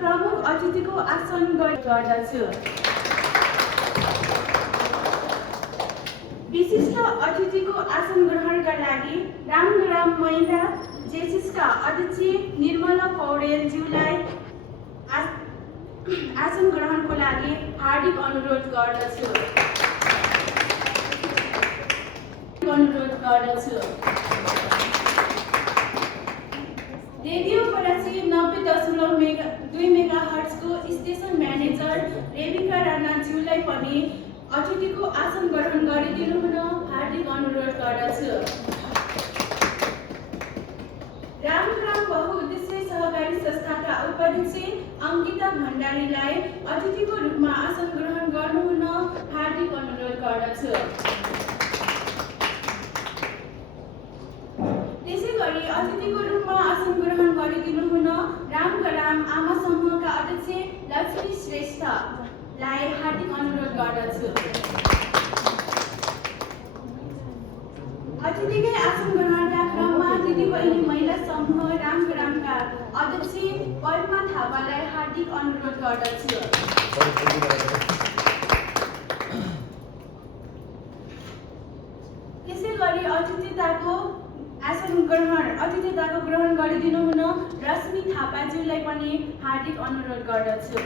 प्रमुख अतिथिको आसन गर्दछु। विशिष्ट अतिथिको आसन ग्रहणका लागि रामग्राम महिला जेसिसका अध्यक्ष निर्मला पौडेलज्यूलाई आसन ग्रहणको लागि हार्दिक अनुरोध गर्दछु। रेडियो परासी 90.2 मेगाहर्ट्जको स्टेसन म्यानेजर रेबिका राणाज्यूलाई पनि अतिथिको आसन ग्रहण गरिदिनु हुन हार्दिक अनुरोध गर्दछु। रामग्राम बहुउद्देश्य सहकारी संस्थाका उपाध्यक्ष अङ्किता भण्डारीलाई अतिथिको रूपमा आसन ग्रहण गर्नु हुन हार्दिक अनुरोध गर्दछु। त्यसैगरी अतिथिको रूपमा आसन ग्रहण गरिदिनु हुन रामग्राम आमा समूहका अध्यक्ष लक्ष्मी श्रेष्ठलाई हार्दिक अनुरोध गर्दछु। अतिथिकै आसन ग्रहणका क्रममा दिदीबहिनी महिला समूह रामग्रामका अध्यक्ष पद्मा थापालाई हार्दिक अनुरोध गर्दछु। त्यसैगरी अतिथिताको ग्रहण गरिदिनु हुन रश्मि थापाज्यूलाई पनि हार्दिक अनुरोध गर्दछु।